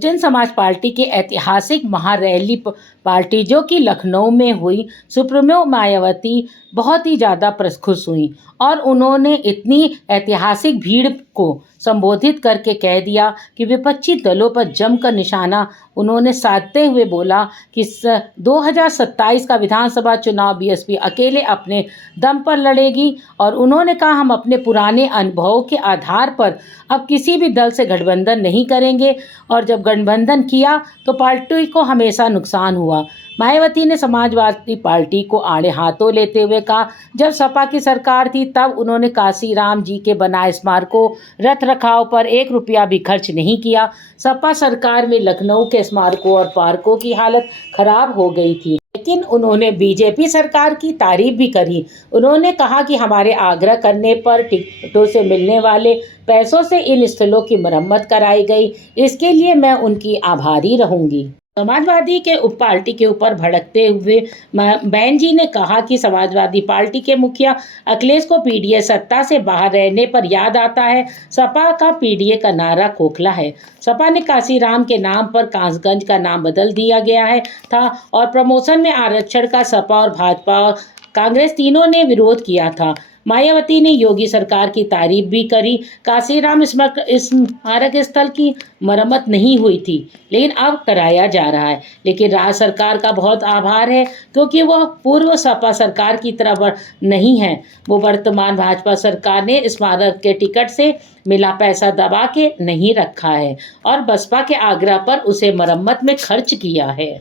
Bahujan Samaj party की ऐतिहासिक महारैली party जो कि लखनऊ में हुई, सुप्रीमो मायावती बहुत ही ज़्यादा खुश हुई और उन्होंने इतनी ऐतिहासिक भीड़ को संबोधित करके कह दिया कि विपक्षी दलों पर जमकर निशाना उन्होंने साधते हुए बोला कि 2027 का विधानसभा चुनाव बीएसपी अकेले अपने दम पर लड़ेगी और उन्होंने कहा हम अपने पुराने अनुभवों के आधार पर अब किसी भी दल से गठबंधन नहीं करेंगे और जब गठबंधन किया तो पार्टी को हमेशा नुकसान हुआ। मायावती ने समाजवादी पार्टी को आड़े हाथों लेते हुए कहा जब सपा की सरकार थी तब उन्होंने काशीराम जी के बनाए स्मारकों रख रखाव पर 1 रुपया भी खर्च नहीं किया। सपा सरकार में लखनऊ के स्मारकों और पार्कों की हालत खराब हो गई थी, लेकिन उन्होंने बीजेपी सरकार की तारीफ भी करी। उन्होंने कहा कि हमारे आग्रह करने पर टिकटों से मिलने वाले पैसों से इन स्थलों की मरम्मत कराई गई, इसके लिए मैं उनकी आभारी रहूंगी। समाजवादी के उप पार्टी के ऊपर भड़कते हुए बैन जी ने कहा कि समाजवादी पार्टी के मुखिया अखिलेश को पीडीए सत्ता से बाहर रहने पर याद आता है सपा का पीडीए का नारा खोखला है। सपा ने काशीराम के नाम पर कासगंज का नाम बदल दिया गया है था और प्रमोशन में आरक्षण का सपा और भाजपा और कांग्रेस तीनों ने विरोध किया था। मायावती ने योगी सरकार की तारीफ भी करी। काशीराम स्मारक स्थल की मरम्मत नहीं हुई थी लेकिन अब कराया जा रहा है, लेकिन राज्य सरकार का बहुत आभार है क्योंकि वह पूर्व सपा सरकार की तरह नहीं है। वो वर्तमान भाजपा सरकार ने स्मारक के टिकट से मिला पैसा दबा के नहीं रखा है और बसपा के आग्रह पर उसे मरम्मत में खर्च किया है।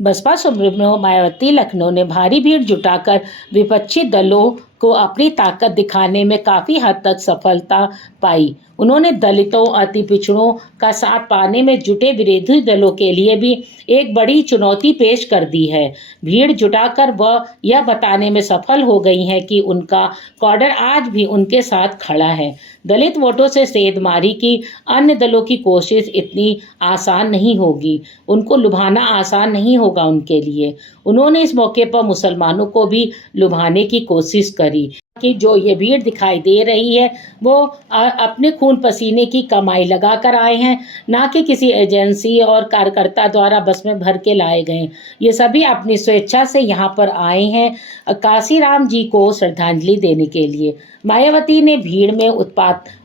बसपा सुप्रीमो मायावती लखनऊ ने भारी भीड़ जुटाकर विपक्षी दलों को अपनी ताकत दिखाने में काफ़ी हद तक सफलता पाई। उन्होंने दलितों अति पिछड़ों का साथ पाने में जुटे विरोधी दलों के लिए भी एक बड़ी चुनौती पेश कर दी है। भीड़ जुटाकर वह यह बताने में सफल हो गई हैं कि उनका कॉडर आज भी उनके साथ खड़ा है। दलित वोटों से सेंधमारी की अन्य दलों की कोशिश इतनी आसान नहीं होगी, उनको लुभाना आसान नहीं होगा उनके लिए। उन्होंने इस मौके पर मुसलमानों को भी लुभाने की कोशिश करी कि जो ये भीड़ दिखाई दे रही है वो अपने खून पसीने की कमाई लगा कर आए हैं, ना कि किसी एजेंसी और कार्यकर्ता द्वारा बस में भर के लाए गए। ये सभी अपनी स्वेच्छा से यहाँ पर आए हैं काशीराम जी को श्रद्धांजलि देने के लिए। मायावती ने भीड़ में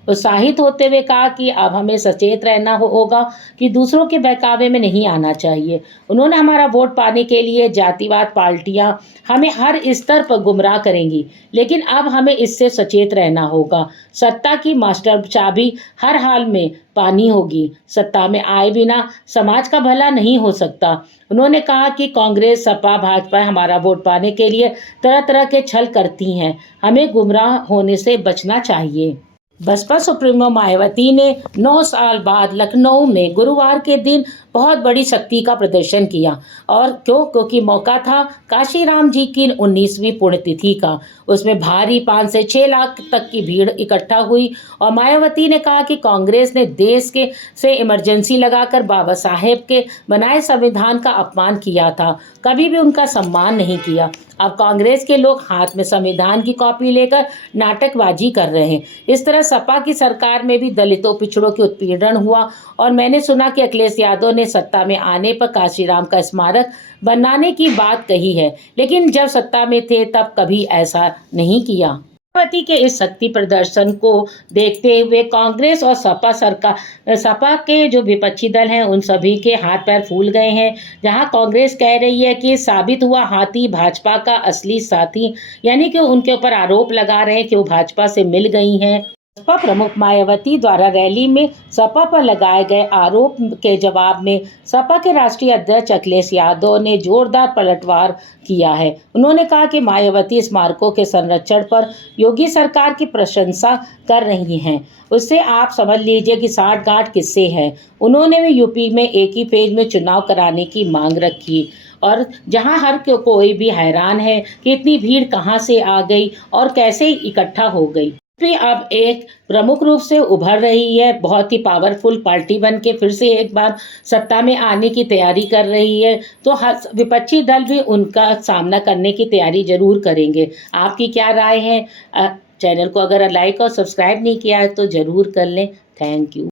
उत्साहित होते हुए कहा कि अब हमें सचेत रहना होगा कि दूसरों के बहकावे में नहीं आना चाहिए। उन्होंने हमारा वोट पाने के लिए जातिवाद पार्टियां हमें हर स्तर पर गुमराह करेंगी, लेकिन अब हमें इससे सचेत रहना होगा। सत्ता की मास्टर चाबी हर हाल में पानी होगी, सत्ता में आए बिना समाज का भला नहीं हो सकता। उन्होंने कहा कि कांग्रेस सपा भाजपा हमारा वोट पाने के लिए तरह तरह के छल करती हैं, हमें गुमराह होने से बचना चाहिए। बसपा सुप्रीमो मायावती ने 9 साल बाद लखनऊ में गुरुवार के दिन बहुत बड़ी शक्ति का प्रदर्शन किया और क्योंकि मौका था काशीराम जी की 19वीं पुण्यतिथि का। उसमें भारी 5 से 6 लाख तक की भीड़ इकट्ठा हुई और मायावती ने कहा कि कांग्रेस ने देश के से इमरजेंसी लगाकर बाबा साहेब के बनाए संविधान का अपमान किया था, कभी भी उनका सम्मान नहीं किया। अब कांग्रेस के लोग हाथ में संविधान की कॉपी लेकर नाटकबाजी कर रहे हैं। इस तरह सपा की सरकार में भी दलितों पिछड़ों की उत्पीड़न हुआ और मैंने सुना कि अखिलेश यादव ने सत्ता में आने पर काशीराम का स्मारक बनाने की बात कही है, लेकिन जब सत्ता में थे तब कभी ऐसा नहीं किया। मायावती के इस शक्ति प्रदर्शन को देखते हुए कांग्रेस और सपा के जो विपक्षी दल हैं उन सभी के हाथ पैर फूल गए हैं। जहां कांग्रेस कह रही है कि साबित हुआ हाथी भाजपा का असली साथी, यानी कि उनके ऊपर आरोप लगा रहे हैं कि वो भाजपा से मिल गई हैं। बसपा प्रमुख मायावती द्वारा रैली में सपा पर लगाए गए आरोप के जवाब में सपा के राष्ट्रीय अध्यक्ष अखिलेश यादव ने जोरदार पलटवार किया है। उन्होंने कहा कि मायावती स्मारकों के संरक्षण पर योगी सरकार की प्रशंसा कर रही हैं, उससे आप समझ लीजिए कि साठगांठ किससे है। उन्होंने भी यूपी में एक ही पेज में चुनाव कराने की मांग रखी और जहां हर कोई भी हैरान है कि इतनी भीड़ कहां से आ गई और कैसे इकट्ठा हो गई। भी अब एक प्रमुख रूप से उभर रही है, बहुत ही पावरफुल पार्टी बन के फिर से एक बार सत्ता में आने की तैयारी कर रही है, तो विपक्षी दल भी उनका सामना करने की तैयारी जरूर करेंगे। आपकी क्या राय है? चैनल को अगर लाइक और सब्सक्राइब नहीं किया है तो ज़रूर कर लें। Thank you.